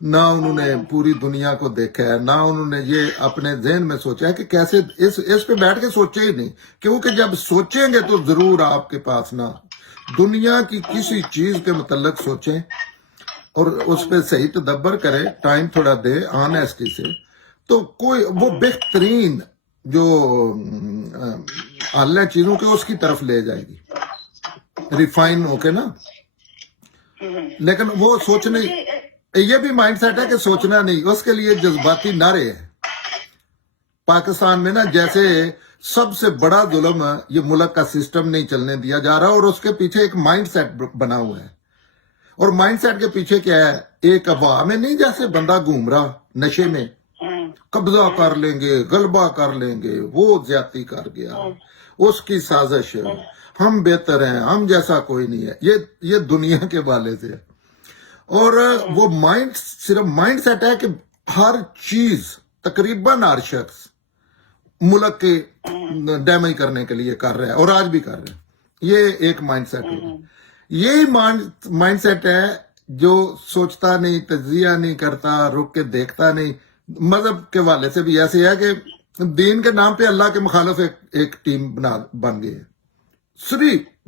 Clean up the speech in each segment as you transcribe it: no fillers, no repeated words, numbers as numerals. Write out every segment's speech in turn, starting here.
نہ انہوں نے پوری دنیا کو دیکھا ہے، نہ انہوں نے یہ اپنے ذہن میں سوچا ہے کہ کیسے اس پہ بیٹھ کے سوچے ہی نہیں، کیونکہ جب سوچیں گے تو ضرور آپ کے پاس نا دنیا کی کسی چیز کے متعلق سوچیں اور اس پہ صحیح تدبر کرے، ٹائم تھوڑا دے آنیسٹی سے، تو کوئی وہ بہترین جو حل ہے چیزوں کے اس کی طرف لے جائے گی، ریفائن ہو کے نا. لیکن وہ سوچنے، یہ بھی مائنڈ سیٹ ہے کہ سوچنا نہیں، اس کے لیے جذباتی نعرے ہیں. پاکستان میں نا جیسے سب سے بڑا ظلم یہ ملک کا سسٹم نہیں چلنے دیا جا رہا، اور اس کے پیچھے ایک مائنڈ سیٹ بنا ہوا ہے. اور مائنڈ سیٹ کے پیچھے کیا ہے؟ ایک افواہ میں نہیں جیسے بندہ گھوم رہا نشے میں، قبضہ کر لیں گے، غلبہ کر لیں گے، وہ زیادتی کر گیا، اس کی سازش، ہم بہتر ہیں، ہم جیسا کوئی نہیں ہے، یہ دنیا کے والے سے. اور وہ مائنڈ صرف مائنڈ سیٹ ہے کہ ہر چیز تقریباً ہر شخص ملک کے ڈیمیج کرنے کے لیے کر رہا ہے، اور آج بھی کر رہا ہے. یہ ایک مائنڈ سیٹ ہے. یہی مائنڈ سیٹ ہے جو سوچتا نہیں، تجزیہ نہیں کرتا، رک کے دیکھتا نہیں. مذہب کے والے سے بھی ایسے ہے کہ دین کے نام پہ اللہ کے مخالف ایک ٹیم بن گئی ہے.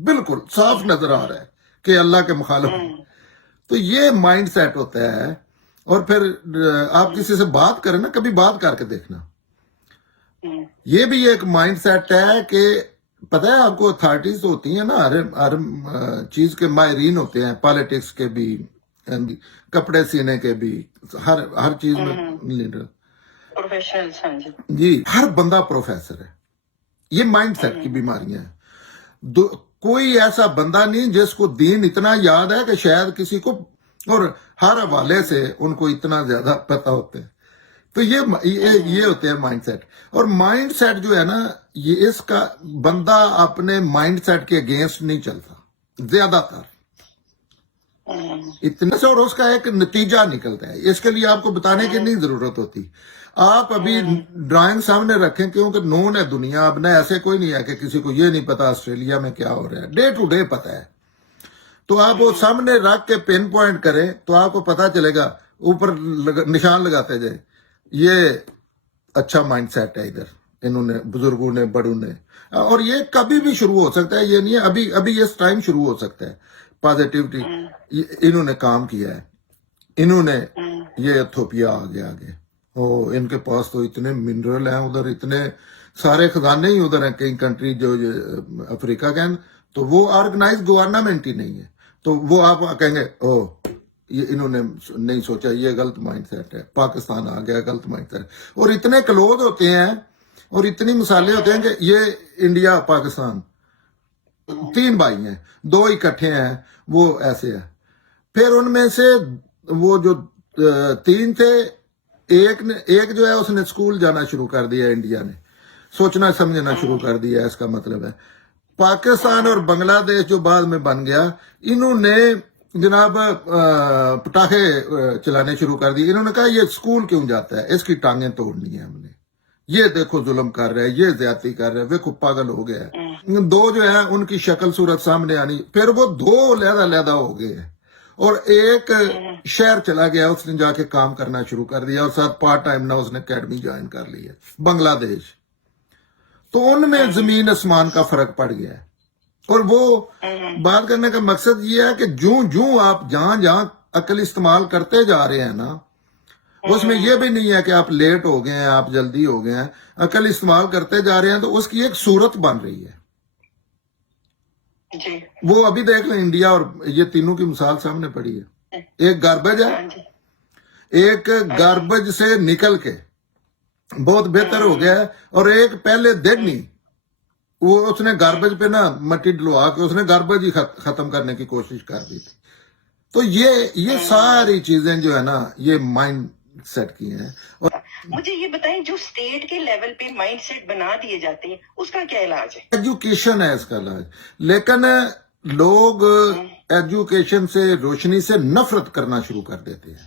بالکل صاف نظر آ رہا ہے کہ اللہ کے مخالف. تو یہ مائنڈ سیٹ ہوتا ہے. اور پھر آپ کسی سے بات کریں نا، کبھی بات کر کے دیکھنا، یہ بھی ایک مائنڈ سیٹ ہے کہ پتہ ہے آپ کو اتھارٹیز ہوتی ہیں نا، ہر چیز کے ماہرین ہوتے ہیں، پالیٹکس کے بھی، کپڑے سینے کے بھی، ہر چیز میں لیڈر پروفیشنل. جی، ہر بندہ پروفیسر ہے. یہ مائنڈ سیٹ کی بیماریاں ہیں. کوئی ایسا بندہ نہیں جس کو دین اتنا یاد ہے کہ شاید کسی کو، اور ہر حوالے سے ان کو اتنا زیادہ پتہ ہوتا ہے. تو یہ ہوتے ہیں مائنڈ سیٹ. اور مائنڈ سیٹ جو ہے نا، یہ اس کا بندہ اپنے مائنڈ سیٹ کے اگینسٹ نہیں چلتا زیادہ تر اتنے سے، اور اس کا ایک نتیجہ نکلتا ہے. اس کے لیے آپ کو بتانے کی نہیں ضرورت ہوتی. آپ ابھی ڈرائنگ سامنے رکھیں، کیونکہ نون ہے دنیا. اب نہ ایسے کوئی نہیں ہے کہ کسی کو یہ نہیں پتا آسٹریلیا میں کیا ہو رہا ہے، ڈے ٹو ڈے پتا ہے. تو آپ وہ سامنے رکھ کے پن پوائنٹ کریں تو آپ کو پتا چلے گا، اوپر نشان لگاتے جائیں. یہ اچھا مائنڈ سیٹ ہے ادھر، انہوں نے، بزرگوں نے، بڑوں نے. اور یہ کبھی بھی شروع ہو سکتا ہے، یہ نہیں ہے ابھی اس ٹائم شروع ہو سکتا ہے. پازیٹیوٹی انہوں نے کام کیا ہے. انہوں نے، یہ ایتھوپیا آ گیا آگے، ان کے پاس تو اتنے منرل ہیں ادھر، اتنے سارے خزانے ہی ادھر ہیں. کئی کنٹری جو افریقہ کے ہیں، تو وہ آرگنائز گورنمنٹ ہی نہیں ہے. تو وہ آپ کہیں گے یہ انہوں نے نہیں سوچا، یہ غلط مائنڈ سیٹ ہے. پاکستان آ گیا، غلط مائنڈ سیٹ. اور اتنے کلوز ہوتے ہیں اور اتنی مثالیں ہوتے ہیں کہ یہ انڈیا پاکستان 3 بھائی ہیں، 2 اکٹھے ہیں، وہ ایسے ہیں. پھر ان میں سے وہ جو 3 تھے، ایک جو ہے اس نے اسکول جانا شروع کر دیا، انڈیا نے سوچنا سمجھنا شروع کر دیا. اس کا مطلب ہے پاکستان اور بنگلہ دیش جو بعد میں بن گیا، انہوں نے جناب پٹاخے چلانے شروع کر دی. انہوں نے کہا یہ اسکول کیوں جاتا ہے، اس کی ٹانگیں توڑنی ہے ہم نے. یہ دیکھو ظلم کر رہے ہیں، یہ زیادتی کر رہے ہیں، دیکھو پاگل ہو گیا ہے. 2 جو ہیں ان کی شکل صورت سامنے آنی، پھر وہ 2 علیحدہ ہو گئے ہیں. اور ایک شہر چلا گیا، اس نے جا کے کام کرنا شروع کر دیا، اور ساتھ پارٹ ٹائم نہ اس نے اکیڈمی جوائن کر لی ہے، بنگلہ دیش. تو ان میں زمین آسمان کا فرق پڑ گیا ہے. اور وہ بات کرنے کا مقصد یہ ہے کہ جوں آپ جہاں عقل استعمال کرتے جا رہے ہیں نا، اس میں یہ بھی نہیں ہے کہ آپ لیٹ ہو گئے ہیں، آپ جلدی ہو گئے ہیں. عقل استعمال کرتے جا رہے ہیں تو اس کی ایک صورت بن رہی ہے. وہ ابھی دیکھ لیں، انڈیا اور یہ تینوں کی مثال سامنے پڑی ہے. ایک گاربیج ہے، ایک گاربیج سے نکل کے بہت بہتر ہو گیا ہے، اور ایک پہلے دن نہیں، وہ اس نے گاربیج پہ نا مٹی ڈلوا کے اس نے گاربیج ہی ختم کرنے کی کوشش کر دی تھی. تو یہ ساری چیزیں جو ہے نا، یہ مائنڈ سیٹ کی ہیں. اور مجھے یہ بتائیں، جو اسٹیٹ کے لیول پہ مائنڈ سیٹ بنا دیے جاتے ہیں، اس کا کیا علاج ہے؟ ایجوکیشن ہے اس کا علاج. لیکن لوگ ایجوکیشن سے، روشنی سے نفرت کرنا شروع کر دیتے ہیں.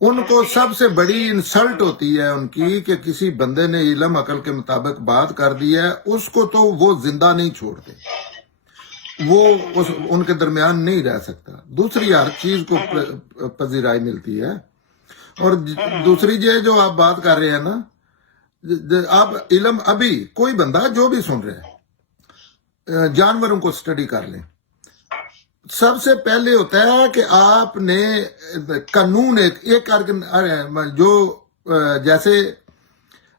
ان کو سب سے بڑی انسلٹ ہوتی ہے ان کی کہ کسی بندے نے علم عقل کے مطابق بات کر دی ہے، اس کو تو وہ زندہ نہیں چھوڑتے. وہ ان کے درمیان نہیں رہ سکتا. دوسری ہر چیز کو پذیرائی ملتی ہے. اور دوسری جو آپ بات کر رہے ہیں نا، آپ علم ابھی کوئی بندہ جو بھی سن رہے ہیں جانوروں کو اسٹڈی کر لیں. سب سے پہلے ہوتا ہے کہ آپ نے قانون ایک جو جیسے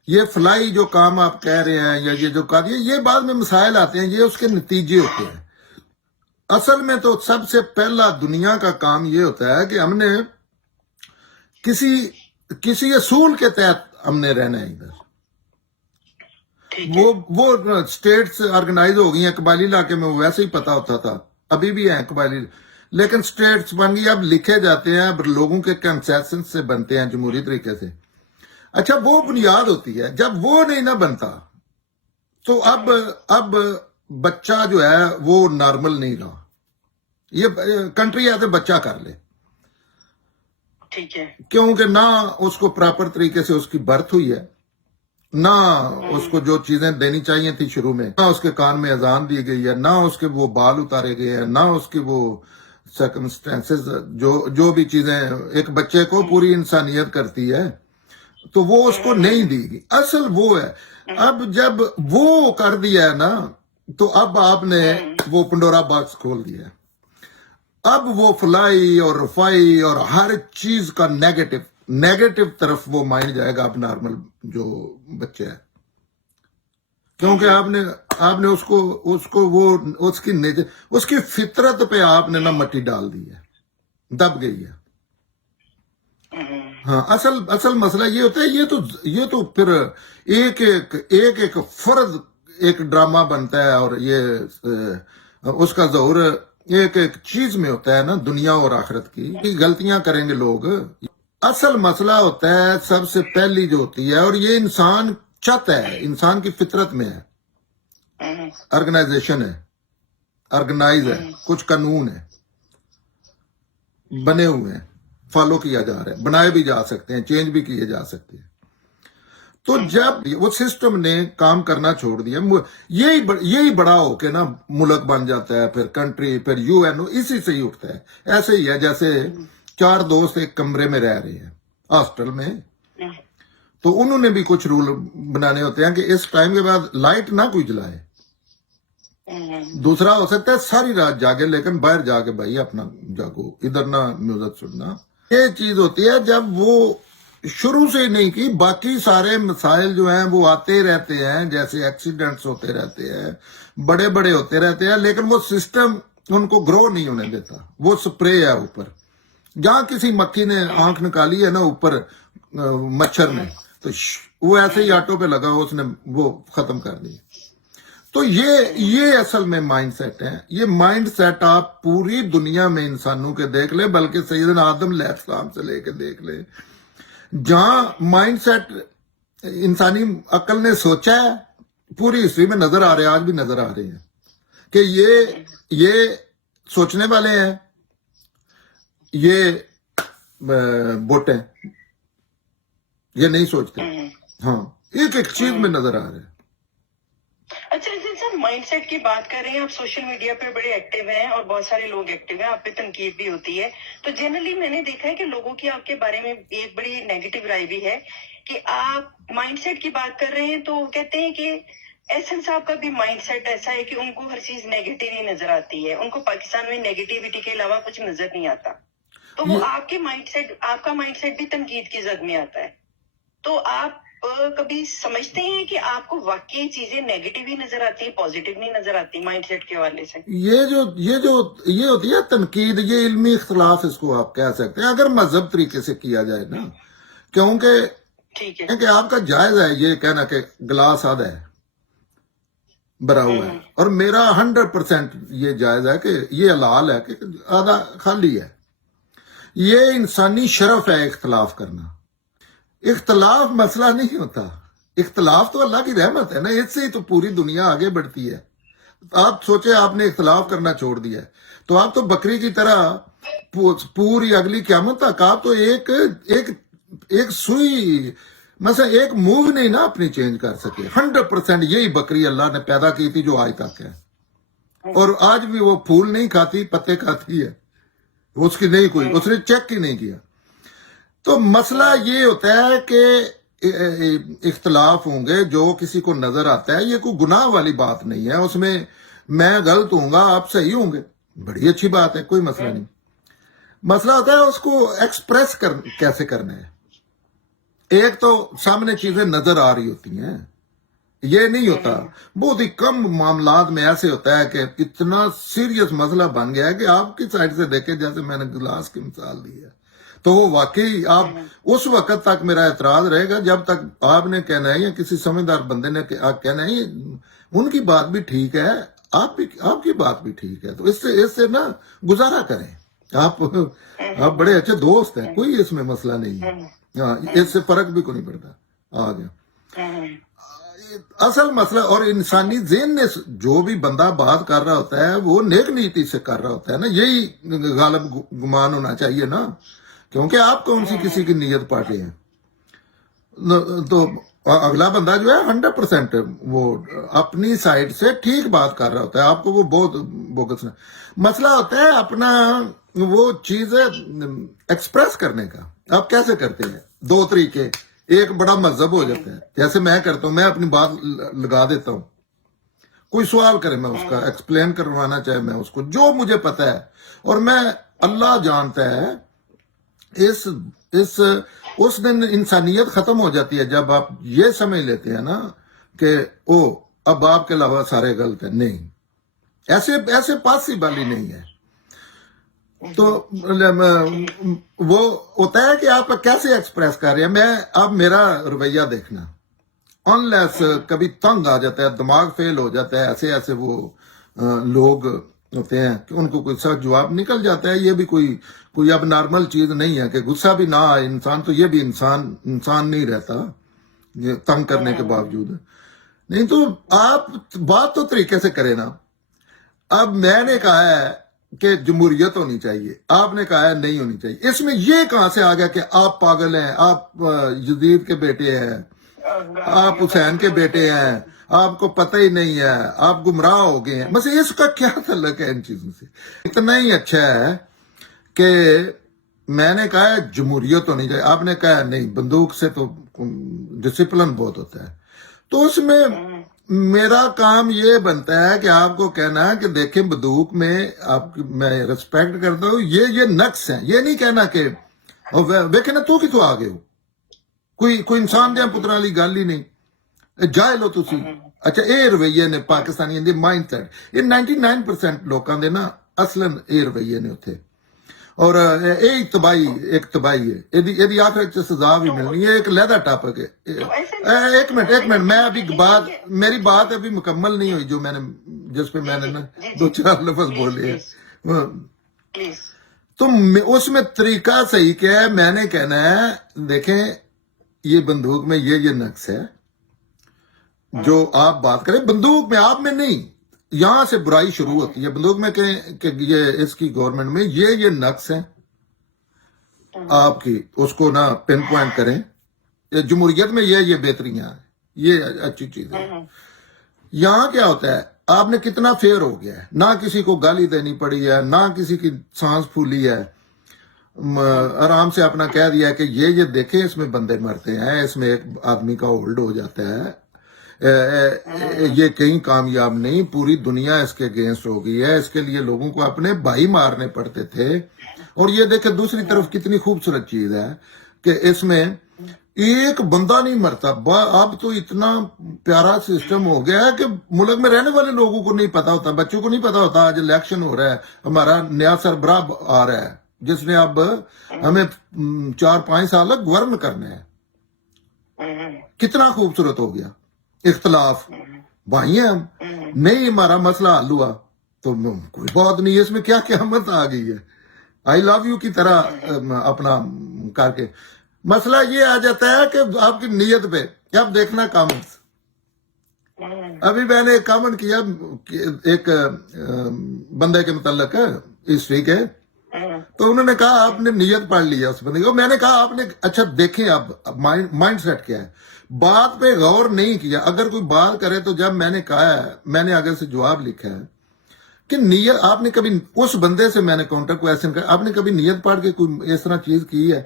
یہ فلائی جو کام آپ کہہ رہے ہیں یا یہ جو کہہ رہے ہیں، یہ بعد میں مسائل آتے ہیں، یہ اس کے نتیجے ہوتے ہیں. اصل میں تو سب سے پہلا دنیا کا کام یہ ہوتا ہے کہ ہم نے کسی اصول کے تحت ہم نے رہنا ہے ادھر. وہ اسٹیٹس آرگنائز ہو گئی ہیں. قبائلی علاقے میں ویسے ہی پتا ہوتا تھا، ابھی بھی ہیں قبائلی، لیکن اسٹیٹس بن گئی، اب لکھے جاتے ہیں، اب لوگوں کے کنسنسس سے بنتے ہیں جمہوری طریقے سے. اچھا وہ بنیاد ہوتی ہے. جب وہ نہیں نہ بنتا تو اب بچہ جو ہے وہ نارمل نہیں رہا. یہ کنٹری ایسے بچہ کر لے، ٹھیک ہے، کیونکہ نہ اس کو پراپر طریقے سے اس کی برتھ ہوئی ہے، نہ اس کو جو چیزیں دینی چاہیے تھی شروع میں، نہ اس کے کان میں اذان دی گئی ہے، نہ اس کے وہ بال اتارے گئے ہیں، نہ اس کے وہ سرکمسٹینسز جو بھی چیزیں ایک بچے کو پوری انسانیت کرتی ہے تو وہ اس کو نہیں دی گئی. اصل وہ ہے. اب جب وہ کر دیا ہے نا تو اب آپ نے وہ پنڈورا باکس کھول دیا ہے. اب وہ فلائی اور رفائی اور ہر چیز کا نیگیٹو طرف وہ مائنڈ جائے گا اب نارمل جو بچے ہے، کیونکہ آپ نے اس کی فطرت پہ آپ نے نہ مٹی ڈال دی ہے، دب گئی ہے. ہاں اصل مسئلہ یہ ہوتا ہے. یہ تو پھر ایک فرد ایک ڈرامہ بنتا ہے، اور یہ اس کا ظہور ایک چیز میں ہوتا ہے نا، دنیا اور آخرت کی غلطیاں کریں گے لوگ. اصل مسئلہ ہوتا ہے سب سے پہلی جو ہوتی ہے، اور یہ انسان چاہتا ہے، انسان کی فطرت میں ہے، آرگنائزیشن ہے، آرگنائز ہے، کچھ قانون ہے بنے ہوئے ہیں، فالو کیا جا رہا ہے، بنائے بھی جا سکتے ہیں، چینج بھی کیے جا سکتے ہیں. تو جب وہ سسٹم نے کام کرنا چھوڑ دیا، یہی بڑا ہو کے نا ملک بن جاتا ہے، پھر کنٹری، پھر UN، اسی سے ہی اٹھتا ہے. ایسے ہی ہے جیسے 4 دوست ایک کمرے میں رہ رہے ہیں ہاسٹل میں، تو انہوں نے بھی کچھ رول بنانے ہوتے ہیں کہ اس ٹائم کے بعد لائٹ نہ کوئی جلائے. دوسرا ہو سکتا ہے ساری رات جاگے، لیکن باہر جا کے بھائی اپنا جاگو، ادھر نہ میوزک سننا. یہ چیز ہوتی ہے جب وہ شروع سے نہیں کی. باقی سارے مسائل جو ہیں وہ آتے رہتے ہیں، جیسے ایکسیڈنٹس ہوتے رہتے ہیں، بڑے بڑے ہوتے رہتے ہیں، لیکن وہ سسٹم ان کو گرو نہیں ہونے دیتا. وہ سپرے ہے اوپر، جہاں کسی مکھی نے آنکھ نکالی ہے نا اوپر مچھر نے، تو وہ ایسے ہی آٹو پہ لگا، اس نے وہ ختم کر دی. تو یہ اصل میں مائنڈ سیٹ ہے. یہ مائنڈ سیٹ آپ پوری دنیا میں انسانوں کے دیکھ لیں، بلکہ سیدنا آدم علیہ السلام سے لے کے دیکھ لیں، جہاں مائنڈ سیٹ انسانی عقل نے سوچا ہے، پوری ہسٹری میں نظر آ رہے ہیں، آج بھی نظر آ رہے ہیں کہ یہ سوچنے والے ہیں، یہ بوٹیں، یہ نہیں سوچتے. ہاں ایک چیز میں نظر آ رہے ہیں. اچھا سر، مائنڈ سیٹ کی بات کر رہے ہیں آپ، سوشل میڈیا پہ بڑے ایکٹیو ہیں اور بہت سارے لوگ ایکٹیو ہیں، آپ پہ تنقید بھی ہوتی ہے. تو جنرلی میں نے دیکھا ہے کہ لوگوں کی آپ کے بارے میں ایک بڑی نیگیٹو رائے بھی ہے کہ آپ مائنڈ سیٹ کی بات کر رہے ہیں تو کہتے ہیں کہ احسن صاحب کا بھی مائنڈ سیٹ ایسا ہے کہ ان کو ہر چیز نیگیٹو ہی نظر آتی ہے، ان کو پاکستان میں نیگیٹیوٹی کے علاوہ کچھ نظر نہیں آتا. تو وہ آپ کا مائنڈ سیٹ بھی تنقید کی زد میں آتا ہے. تو آپ کبھی سمجھتے ہیں کہ آپ کو واقعی چیزیں نیگیٹو ہی نظر آتی ہیں، پازیٹیو نہیں نظر آتی مائنڈ سیٹ کے حوالے سے؟ یہ ہوتی ہے تنقید، یہ علمی اختلاف اس کو آپ کہہ سکتے ہیں، اگر مذہب طریقے سے کیا جائے نا. کیونکہ ٹھیک ہے کہ آپ کا جائز ہے یہ کہنا کہ گلاس آدھا ہے، بھرا ہوا ہے، اور میرا 100% یہ جائز ہے کہ یہ حلال ہے کہ آدھا خالی ہے. یہ انسانی شرف ہے اختلاف کرنا. اختلاف مسئلہ نہیں ہوتا، اختلاف تو اللہ کی رحمت ہے نا، اس سے ہی تو پوری دنیا آگے بڑھتی ہے. آپ سوچے آپ نے اختلاف کرنا چھوڑ دیا ہے تو آپ تو بکری کی طرح پوری اگلی قیامت تک آپ تو ایک سوئی مثلا ایک موو نہیں نا اپنی چینج کر سکے. 100% یہی بکری اللہ نے پیدا کی تھی جو آج تک ہے. اور آج بھی وہ پھول نہیں کھاتی، پتے کھاتی ہے، اس کی نہیں کوئی، اس نے چیک ہی نہیں کیا. تو مسئلہ یہ ہوتا ہے کہ اختلاف ہوں گے جو کسی کو نظر آتا ہے، یہ کوئی گناہ والی بات نہیں ہے، اس میں میں غلط ہوں گا، آپ صحیح ہوں گے، بڑی اچھی بات ہے، کوئی مسئلہ نہیں. مسئلہ ہوتا ہے اس کو ایکسپریس کیسے کرنا ہے. ایک تو سامنے چیزیں نظر آ رہی ہوتی ہیں، یہ نہیں ہوتا. بہت ہی کم معاملات میں ایسے ہوتا ہے کہ اتنا سیریس مسئلہ بن گیا ہے کہ آپ کی سائڈ سے دیکھیں، جیسے میں نے گلاس کی مثال دی ہے، تو وہ واقعی آپ اس وقت تک میرا اعتراض رہے گا جب تک آپ نے کہنا ہے یا کسی سمجھدار بندے نے کہنا ہے ان کی بات بھی ٹھیک ہے، آپ کی بات بھی ٹھیک ہے، تو اس سے نا گزارا کریں. آپ بڑے اچھے دوست ہیں، کوئی اس میں مسئلہ نہیں ہے. ہاں، اس سے فرق بھی کوئی نہیں پڑتا. آگے اصل مسئلہ، اور انسانی ذہن نے جو بھی بندہ بات کر رہا ہوتا ہے وہ نیک نیتی سے کر رہا ہوتا ہے نا، یہی غالب گمان ہونا چاہیے نا، کیونکہ آپ کون سی کسی کی نیت پاٹے ہیں. تو اگلا بندہ جو ہے 100% وہ اپنی سائڈ سے ٹھیک بات کر رہا ہوتا ہے، آپ کو وہ بہت بوگس نہ. مسئلہ ہوتا ہے اپنا وہ چیزیں ایکسپریس کرنے کا. آپ کیسے کرتے ہیں؟ دو طریقے. ایک بڑا مذہب ہو جاتا ہے، جیسے میں کرتا ہوں، میں اپنی بات لگا دیتا ہوں، کوئی سوال کرے میں اس کا ایکسپلین کروانا چاہے میں اس کو جو مجھے پتا ہے، اور میں اللہ جانتا ہے اس دن انسانیت ختم ہو جاتی ہے جب آپ یہ سمجھ لیتے ہیں نا کہ اب آپ کے علاوہ سارے غلط ہیں. نہیں، ایسے پاسبل ہی نہیں ہے. تو وہ ہوتا ہے کہ آپ کیسے ایکسپریس کر رہے ہیں. اب میرا رویہ دیکھنا، انلیس کبھی تنگ آ جاتا ہے، دماغ فیل ہو جاتا ہے، ایسے وہ لوگ ہوتے ہیں کہ ان کو کوئی سچ جواب نکل جاتا ہے. یہ بھی کوئی اب نارمل چیز نہیں ہے کہ غصہ بھی نہ آئے انسان، تو یہ بھی انسان نہیں رہتا یہ تنگ کرنے کے باوجود. نہیں تو آپ بات تو طریقے سے کریں نا. اب میں نے کہا ہے کہ جمہوریت ہونی چاہیے، آپ نے کہا ہے نہیں ہونی چاہیے. اس میں یہ کہاں سے آ گیا کہ آپ پاگل ہیں، آپ یزید کے بیٹے ہیں، آپ حسین کے بیٹے ہیں، آپ کو پتہ ہی نہیں ہے، آپ گمراہ ہو گئے ہیں. بس اس کا کیا تعلق ہے ان چیزوں سے؟ اتنا ہی اچھا ہے کہ میں نے کہا ہے جمہوریت ہونی چاہیے، آپ نے کہا ہے نہیں، بندوق سے تو ڈسپلن بہت ہوتا ہے. تو اس میں میرا کام یہ بنتا ہے کہ آپ کو کہنا ہے کہ دیکھیں بندوق میں میں ریسپیکٹ کرتا ہوں، یہ نقص ہیں. یہ نہیں کہنا کہ دیکھیں نا تو کتوں آگے ہو، کوئی انسان دیا پترا والی گل ہی نہیں، جائے لو تسی. اچھا یہ رویے نے پاکستانی دے مائنڈ سیٹ، یہ 99% لوکاں دے نا اصلاً یہ رویے نے اتھے. اور ایک تباہی ہے، یہ آخر سزا بھی ملنی ہے. ایک علیحدہ ٹاپک ہے. ایک منٹ میں ابھی میری بات ابھی مکمل نہیں ہوئی جو میں نے جس پہ میں نے نا 2-4 لفظ بولے ہیں. تو اس میں طریقہ صحیح کیا ہے، میں نے کہنا ہے دیکھیں یہ بندوق میں یہ نقص ہے جو آپ بات کریں. بندوق میں آپ میں نہیں، یہاں سے برائی شروع ہوتی ہے. بندوق میں کہ یہ اس کی گورنمنٹ میں یہ نقص ہیں آپ کی، اس کو نہ پن پوائنٹ کریں. جمہوریت میں یہ بہتریاں ہیں، یہ اچھی چیز ہے. یہاں کیا ہوتا ہے، آپ نے کتنا فیئر ہو گیا ہے، نہ کسی کو گالی دینی پڑی ہے، نہ کسی کی سانس پھولی ہے، آرام سے اپنا کہہ دیا کہ یہ دیکھیں اس میں بندے مرتے ہیں، اس میں ایک آدمی کا ہولڈ ہو جاتا ہے، یہ کہیں کامیاب نہیں، پوری دنیا اس کے اگینسٹ ہو گئی ہے. اس کے لیے لوگوں کو اپنے بھائی مارنے پڑتے تھے. اور یہ دیکھیں دوسری طرف کتنی خوبصورت چیز ہے کہ اس میں ایک بندہ نہیں مرتا. اب تو اتنا پیارا سسٹم ہو گیا ہے کہ ملک میں رہنے والے لوگوں کو نہیں پتا ہوتا، بچوں کو نہیں پتا ہوتا آج الیکشن ہو رہا ہے، ہمارا نیا سربراہ آ رہا ہے جس نے اب ہمیں 4-5 سال تک گورن کرنا ہے. کتنا خوبصورت ہو گیا. اختلاف بھائی ہیں ہم، نہیں ہمارا مسئلہ حل ہوا تو کوئی بات نہیں، اس میں کیا قیامت آ گئی ہے. آئی لو یو کی طرح اپنا کر کے مسئلہ یہ آ جاتا ہے کہ آپ کی نیت پہ. اب دیکھنا کامنٹس، ابھی میں نے ایک کامنٹ کیا ایک بندے کے متعلق ہسٹری کے، تو انہوں نے کہا آپ نے نیت پڑھ لی ہے اس بندے کو. میں نے کہا آپ نے اچھا دیکھیں اب مائنڈ سیٹ کیا ہے، بات پہ غور نہیں کیا. اگر کوئی بات کرے تو جب میں نے کہا ہے، میں نے آگے سے جواب لکھا ہے کہ نیت آپ نے کبھی اس بندے سے میں نے کاؤنٹر کویشچن کیا آپ نے کبھی نیت پڑھ کے کوئی اس طرح چیز کی ہے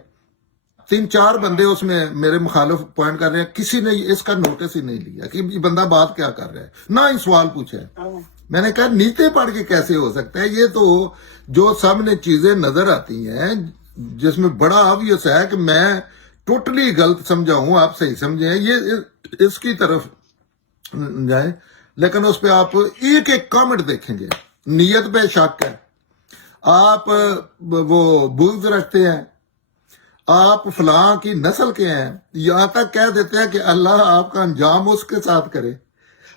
3-4 بندے اس میں میرے مخالف پوائنٹ کر رہے ہیں کسی نے اس کا نوٹس ہی نہیں لیا کہ یہ بندہ بات کیا کر رہا ہے نہ ہی سوال پوچھا ہے میں نے کہا نیتیں پڑھ کے کیسے ہو سکتا ہے یہ تو جو سامنے چیزیں نظر آتی ہیں جس میں بڑا آبویس ہے کہ میں ٹوٹلی غلط سمجھا ہوں آپ صحیح سمجھیں یہ اس کی طرف جائیں لیکن اس پہ آپ ایک ایک کامنٹ دیکھیں گے نیت پہ شک ہے آپ وہ بغض رکھتے ہیں آپ فلاں کی نسل کے ہیں یہاں تک کہہ دیتے ہیں کہ اللہ آپ کا انجام اس کے ساتھ کرے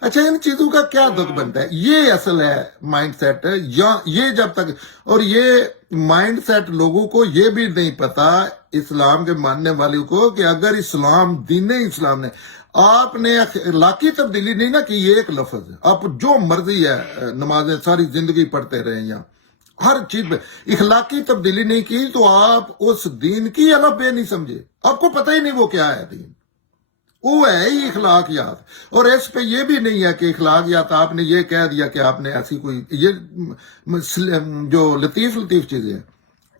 اچھا ان چیزوں کا کیا دکھ بنتا ہے یہ اصل ہے مائنڈ سیٹ یہ جب تک اور یہ مائنڈ سیٹ لوگوں کو یہ بھی نہیں پتا اسلام کے ماننے والوں کو کہ اگر اسلام دین اسلام نے آپ نے اخلاقی تبدیلی نہیں نہ کی یہ ایک لفظ ہے آپ جو مرضی ہے نمازیں ساری زندگی پڑھتے رہے یہاں ہر چیز پہ اخلاقی تبدیلی نہیں کی تو آپ اس دین کی الف بے نہیں سمجھے آپ کو پتہ ہی نہیں وہ کیا ہے دین وہ ہے ہی اخلاقیات اور اس پہ یہ بھی نہیں ہے کہ اخلاقیات آپ نے یہ کہہ دیا کہ آپ نے ایسی کوئی یہ جو لطیف چیزیں ہیں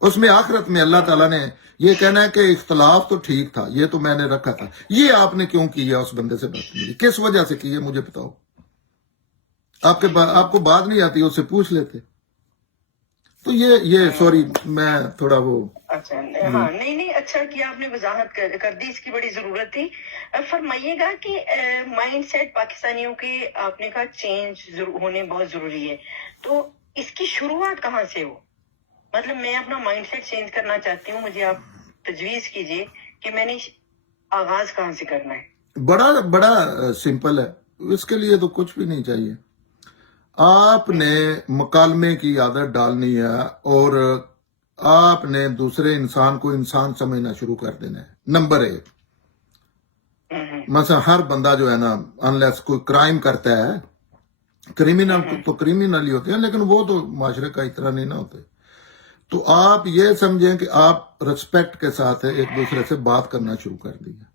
اس میں آخرت میں اللہ تعالیٰ نے یہ کہنا ہے کہ اختلاف تو ٹھیک تھا یہ تو میں نے رکھا تھا یہ آپ نے کیوں کیا اس بندے سے بدتمیزی کس وجہ سے کی ہے مجھے بتاؤ آپ کو بات نہیں آتی اس سے پوچھ لیتے تو یہ سوری میں تھوڑا وہ اچھا ہاں نہیں اچھا کیا آپ نے وضاحت کر دی اس کی بڑی ضرورت تھی فرمائیے گا کہ مائنڈ سیٹ پاکستانیوں کے آپ نے کہا چینج ہونے بہت ضروری ہے تو اس کی شروعات کہاں سے ہو مطلب میں اپنا مائنڈ سیٹ چینج کرنا چاہتی ہوں مجھے آپ تجویز کیجئے کہ میں نے آغاز کہاں سے کرنا ہے بڑا سمپل ہے اس کے لیے تو کچھ بھی نہیں چاہیے آپ نے مکالمے کی عادت ڈالنی ہے اور آپ نے دوسرے انسان کو انسان سمجھنا شروع کر دینا ہے نمبر 1 مثلا ہر بندہ جو ہے نا انلیس کوئی کرائم کرتا ہے کریمنل تو کریمنل ہی ہوتے ہیں لیکن وہ تو معاشرے کا اتنا نہیں نہ ہوتے تو آپ یہ سمجھیں کہ آپ رسپیکٹ کے ساتھ ایک دوسرے سے بات کرنا شروع کر دیجیے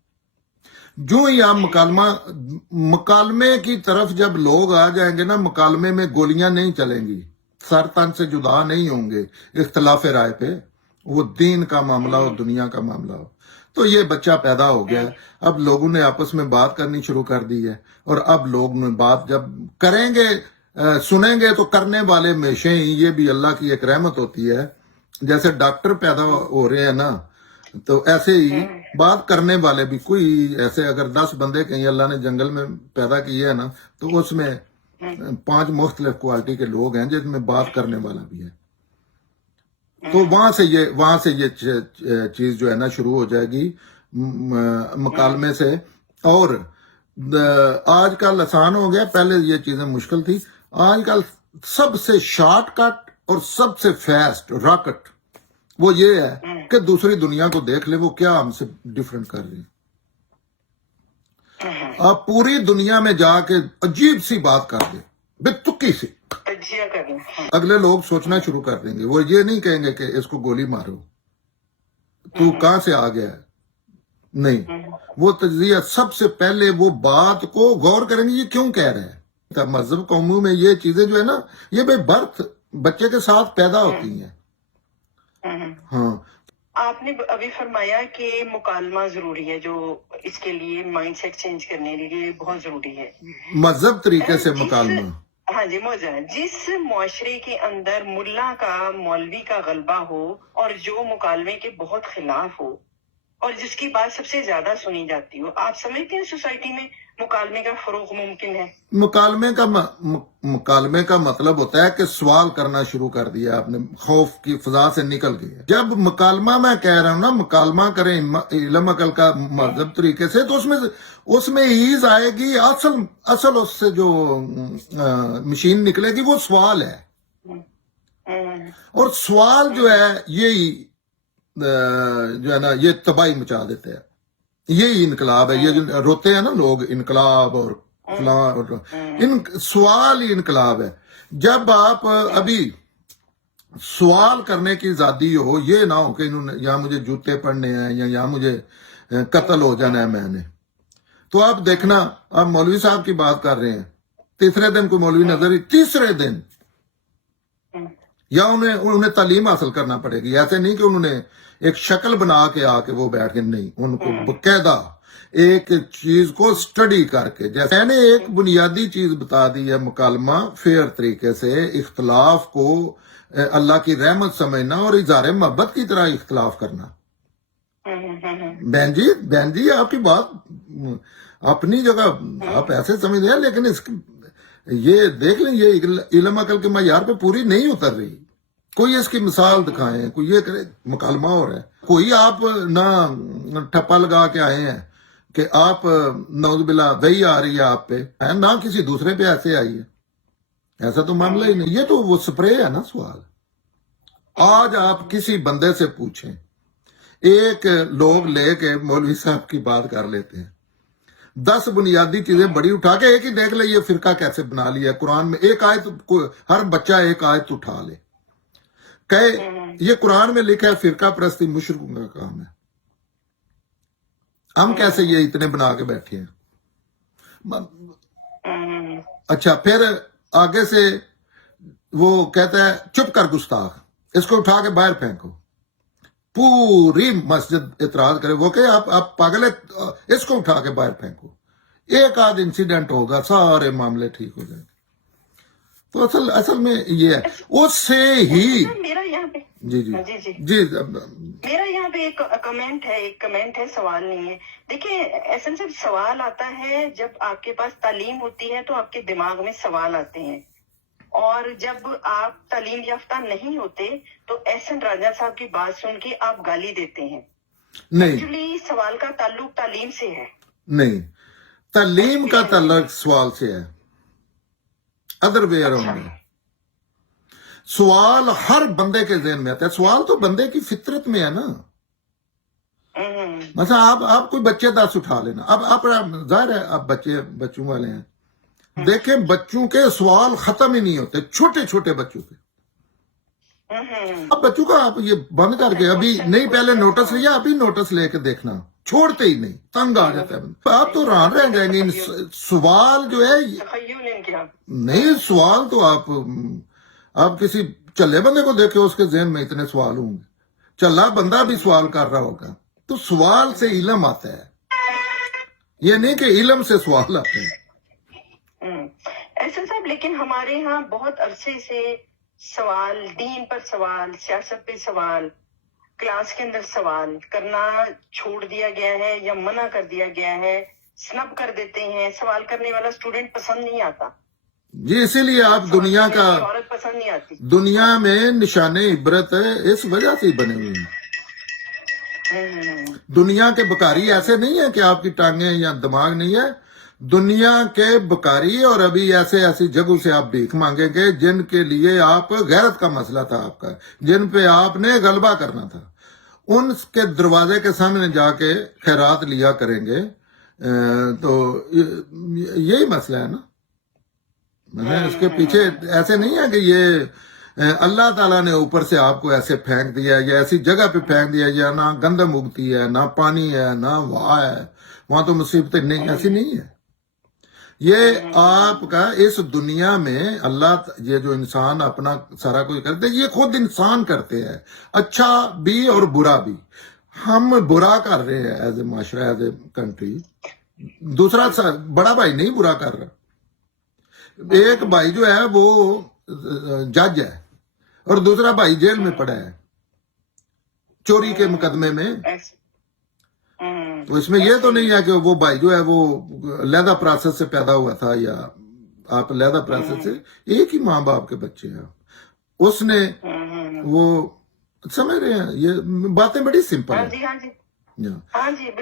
جو ہی آپ مکالمے کی طرف جب لوگ آ جائیں گے نا مکالمے میں گولیاں نہیں چلیں گی سر تن سے جدا نہیں ہوں گے اختلاف رائے پہ وہ دین کا معاملہ ہو دنیا کا معاملہ ہو تو یہ بچہ پیدا ہو گیا ہے اب لوگوں نے آپس میں بات کرنی شروع کر دی ہے اور اب لوگ بات جب کریں گے سنیں گے تو کرنے والے ہمیشہ ہی یہ بھی اللہ کی ایک رحمت ہوتی ہے جیسے ڈاکٹر پیدا ہو رہے ہیں نا تو ایسے ہی بات کرنے والے بھی کوئی ایسے اگر 10 بندے کہیں اللہ نے جنگل میں پیدا کیے ہیں نا تو اس میں 5 مختلف کوالٹی کے لوگ ہیں جس میں بات کرنے والا بھی ہے تو وہاں سے یہ چیز جو ہے نا شروع ہو جائے گی مکالمے سے اور آج کل آسان ہو گیا پہلے یہ چیزیں مشکل تھی آج کل سب سے شارٹ کٹ اور سب سے فاسٹ راکٹ وہ یہ ہے کہ دوسری دنیا کو دیکھ لے وہ کیا ہم سے ڈیفرنٹ کر رہی ہے آپ پوری دنیا میں جا کے عجیب سی بات کر دیں بے تکی سی اگلے لوگ سوچنا شروع کر دیں گے وہ یہ نہیں کہیں گے کہ اس کو گولی مارو تو کہاں سے آ گیا ہے نہیں وہ تجزیہ سب سے پہلے وہ بات کو غور کریں گے یہ کیوں کہہ رہے ہیں مذہب قوموں میں یہ چیزیں جو ہے نا یہ بے برتھ بچے کے ساتھ پیدا ہوتی ہیں ہاں آپ نے ابھی فرمایا کہ مکالمہ ضروری ہے جو اس کے لیے مائنڈ سیٹ چینج کرنے کے لیے بہت ضروری ہے مذہب طریقے سے مکالمہ ہاں جی موجود جس معاشرے کے اندر ملا کا مولوی کا غلبہ ہو اور جو مکالمے کے بہت خلاف ہو اور جس کی بات سب سے زیادہ سنی جاتی ہو آپ سمجھتے ہیں سوسائٹی میں مکالمے کا فروغ ممکن ہے مکالمے کا مطلب ہوتا ہے کہ سوال کرنا شروع کر دیا آپ نے خوف کی فضا سے نکل گئے جب مکالمہ میں کہہ رہا ہوں نا مکالمہ کریں علم عقل کا مذہب طریقے سے تو اس میں ایز آئے گی اصل اس سے جو مشین نکلے گی وہ سوال ہے اور سوال جو ہے یہی جو ہے نا یہ تباہی مچا دیتے ہیں یہی انقلاب ہے یہ روتے ہیں نا لوگ انقلاب اور سوال ہی انقلاب ہے جب آپ ابھی سوال کرنے کی آزادی ہو یہ نہ ہو کہ انہوں نے یہاں مجھے جوتے پڑھنے ہیں یا یہاں مجھے قتل ہو جانا ہے میں نے تو آپ دیکھنا آپ مولوی صاحب کی بات کر رہے ہیں تیسرے دن کوئی مولوی نظر ہی تیسرے دن یا انہیں تعلیم حاصل کرنا پڑے گی. ایسے نہیں کہ انہوں نے ایک شکل بنا کے آ کے وہ بیٹھ کے, نہیں, ان کو باقاعدہ ایک چیز کو سٹڈی کر کے, جیسے میں نے ایک بنیادی چیز بتا دی ہے, مکالمہ فیئر طریقے سے, اختلاف کو اللہ کی رحمت سمجھنا اور اظہار محبت کی طرح اختلاف کرنا. بہن جی آپ کی بات اپنی جگہ آپ ایسے سمجھ رہے ہیں, لیکن یہ دیکھ لیں یہ علم عقل کے معیار پہ پوری نہیں اتر رہی. کوئی اس کی مثال دکھائیں, کوئی یہ کرے, مکالمہ ہو رہا ہے. کوئی آپ نہ ٹھپا لگا کے آئے ہیں کہ آپ نعوذ باللہ وہی آ رہی ہے آپ پہ, نہ کسی دوسرے پہ ایسے آئی ہے. ایسا تو معاملہ ہی نہیں. یہ تو وہ سپرے ہے نا سوال. آج آپ کسی بندے سے پوچھیں, ایک لوگ لے کے مولوی صاحب کی بات کر لیتے ہیں, 10 بنیادی چیزیں بڑی اٹھا کے ایک ہی دیکھ لے یہ فرقہ کیسے بنا لیا قرآن میں. ایک آیت, ہر بچہ ایک آیت اٹھا لے, کہے یہ قرآن میں لکھا ہے فرقہ پرستی مشرکوں کا کام ہے. ہم کیسے یہ اتنے بنا کے بیٹھے ہیں. اچھا پھر آگے سے وہ کہتا ہے چپ کر گستاخ, اس کو اٹھا کے باہر پھینکو. پوری مسجد اعتراض کرے, وہ کہ آپ پاگل ہے, اس کو اٹھا کے باہر پھینکو. ایک آدھ انسیڈنٹ ہوگا, سارے معاملے ٹھیک ہو جائیں گے. تو اصل میں یہ ہے, اس سے ہی میرا یہاں پہ جی میرا یہاں پہ ایک کمنٹ ہے, سوال نہیں ہے. دیکھیں ایسا صرف سوال آتا ہے جب آپ کے پاس تعلیم ہوتی ہے تو آپ کے دماغ میں سوال آتے ہیں, اور جب آپ تعلیم یافتہ نہیں ہوتے تو احسن راجہ صاحب کی بات سن کے آپ گالی دیتے ہیں. نہیں, ایکچولی سوال کا تعلق تعلیم سے ہے. نہیں, تعلیم کا تعلق سوال سے ہے, ادر وے اراؤنڈ ہے. سوال ہر بندے کے ذہن میں آتا ہے. سوال تو بندے کی فطرت میں ہے نا. مثلا آپ کوئی بچے 10 اٹھا لینا, اب آپ ظاہر ہے آپ بچوں والے ہیں, دیکھیں بچوں کے سوال ختم ہی نہیں ہوتے, چھوٹے چھوٹے بچوں کے. اب بچوں کا آپ یہ بند کر کے ابھی نہیں, پہلے نوٹس لیا, ابھی نوٹس لے کے دیکھنا, چھوڑتے ہی نہیں, تنگ آ جاتا ہے. آپ تو ران رہ جائیں گے. سوال جو ہے نہیں, سوال تو آپ کسی چلے بندے کو دیکھے, اس کے ذہن میں اتنے سوال ہوں گے. چلا بندہ بھی سوال کر رہا ہوگا. تو سوال سے علم آتا ہے, یہ نہیں کہ علم سے سوال آتے ہیں. ایسا صاحب لیکن ہمارے ہاں بہت عرصے سے سوال, دین پر سوال, سیاست پہ سوال, کلاس کے اندر سوال کرنا چھوڑ دیا گیا ہے یا منع کر دیا گیا ہے, سنب کر دیتے ہیں. سوال کرنے والا اسٹوڈنٹ پسند نہیں آتا. جی اسی لیے آپ دنیا کا, عورت پسند نہیں آتی. دنیا میں نشان عبرت ہے, اس وجہ سے بنے ہوئے ہیں. دنیا کے بکاری ایسے نہیں ہے کہ آپ کی ٹانگیں یا دماغ نہیں ہے. دنیا کے بکاری, اور ابھی ایسی جگہوں سے آپ بھیک مانگیں گے جن کے لیے آپ غیرت کا مسئلہ تھا آپ کا, جن پہ آپ نے غلبہ کرنا تھا, ان کے دروازے کے سامنے جا کے خیرات لیا کریں گے. تو یہی مسئلہ ہے نا. اس کے پیچھے ایسے نہیں ہے کہ یہ اللہ تعالیٰ نے اوپر سے آپ کو ایسے پھینک دیا یا ایسی جگہ پہ پھینک دیا, یا نہ گندم اگتی ہے, نہ پانی ہے, نہ ہوا ہے, وہاں تو مصیبتیں نہیں, ایسی نہیں ہے. یہ آپ کا اس دنیا میں اللہ, یہ جو انسان اپنا سارا کوئی کرتے, یہ خود انسان کرتے ہیں, اچھا بھی اور برا بھی. ہم برا کر رہے ہیں ایز اے معاشرہ, ایز اے کنٹری. دوسرا بڑا بھائی نہیں برا کر رہا. ایک بھائی جو ہے وہ جج ہے اور دوسرا بھائی جیل میں پڑا ہے چوری کے مقدمے میں. تو اس میں یہ تو نہیں ہے کہ وہ بھائی جو ہے وہ علیحدہ پروسیس سے پیدا ہوا تھا, یا آپ علیحدہ پروسیس سے, ایک ہی ماں باپ کے بچے ہیں. اس نے وہ سمجھ رہے ہیں, یہ باتیں بڑی سمپل ہیں.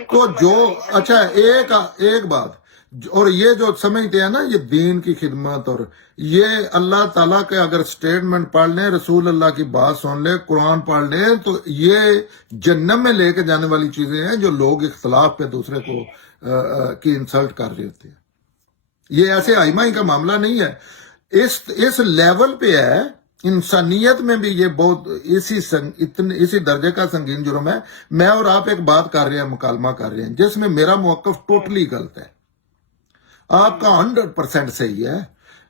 تو جو اچھا ایک بات, اور یہ جو سمجھتے ہیں نا یہ دین کی خدمت, اور یہ اللہ تعالیٰ کے اگر سٹیٹمنٹ پڑھ لیں, رسول اللہ کی بات سن لیں, قرآن پڑھ لیں, تو یہ جنم میں لے کے جانے والی چیزیں ہیں جو لوگ اختلاف پہ دوسرے کو کی انسلٹ کر رہے ہوتے ہیں. یہ ایسے آئمائی کا معاملہ نہیں ہے, اس لیول پہ ہے. انسانیت میں بھی یہ بہت اسی درجے کا سنگین جرم ہے. میں اور آپ ایک بات کر رہے ہیں, مکالمہ کر رہے ہیں, جس میں میرا موقف ٹوٹلی غلط ہے, آپ کا 100% صحیح ہے.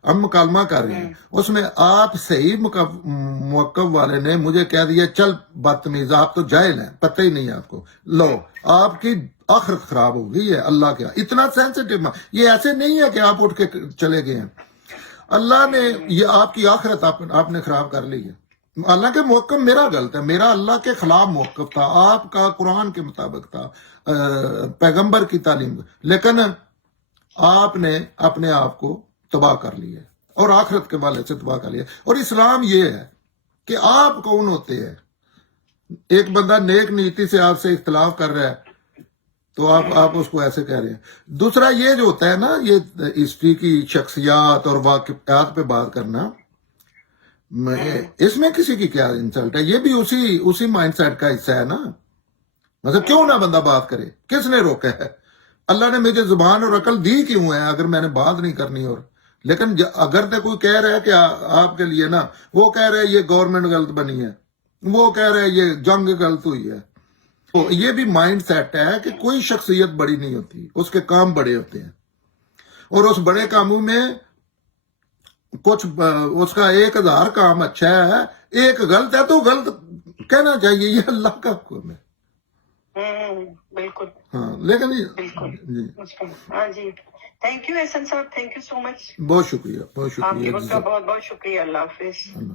ہم مکالمہ کر رہے ہیں، اس میں آپ صحیح موقف والے نے مجھے کہہ دیا چل بدتمیز آپ تو جاہل ہیں، پتہ ہی نہیں ہے آپ کو، لو آپ کی آخرت خراب ہو گئی ہے اللہ کیا اتنا سینسٹیو. یہ ایسے نہیں ہے کہ آپ اٹھ کے چلے گئے ہیں، اللہ نے یہ آپ کی آخرت آپ نے خراب کر لی ہے. اللہ کے موقف میرا غلط ہے، میرا اللہ کے خلاف موقف تھا، آپ کا قرآن کے مطابق تھا، پیغمبر کی تعلیم، لیکن آپ نے اپنے آپ کو تباہ کر لیا اور آخرت کے والے سے تباہ کر لیا. اور اسلام یہ ہے کہ آپ کون ہوتے ہیں، ایک بندہ نیک نیتی سے آپ سے اختلاف کر رہا ہے تو آپ اس کو ایسے کہہ رہے ہیں. دوسرا یہ جو ہوتا ہے نا، یہ ہسٹری کی شخصیات اور واقعات پہ بات کرنا، اس میں کسی کی کیا انسلٹ ہے، یہ بھی اسی مائنڈ سیٹ کا حصہ ہے نا. مطلب کیوں نہ بندہ بات کرے، کس نے روکا ہے؟ اللہ نے مجھے زبان اور عقل دی کیوں ہے اگر میں نے بات نہیں کرنی؟ اور لیکن اگر تو کوئی کہہ رہا ہے کہ آپ کے لیے نا، وہ کہہ رہے ہیں یہ گورنمنٹ غلط بنی ہے، وہ کہہ رہے ہیں یہ جنگ غلط ہوئی ہے. تو یہ بھی مائنڈ سیٹ ہے کہ کوئی شخصیت بڑی نہیں ہوتی، اس کے کام بڑے ہوتے ہیں، اور اس بڑے کاموں میں کچھ اس کا 1000 کام اچھا ہے، ایک غلط ہے تو غلط کہنا چاہیے، یہ اللہ کا حکم ہے. بالکل. ہاں لیکن بالکل. جی ہاں جی، تھینک یو احسن صاحب، تھینک یو سو مچ. بہت شکریہ، بہت آپ شکریہ. کا بہت بہت شکریہ. اللہ حافظ. اللہ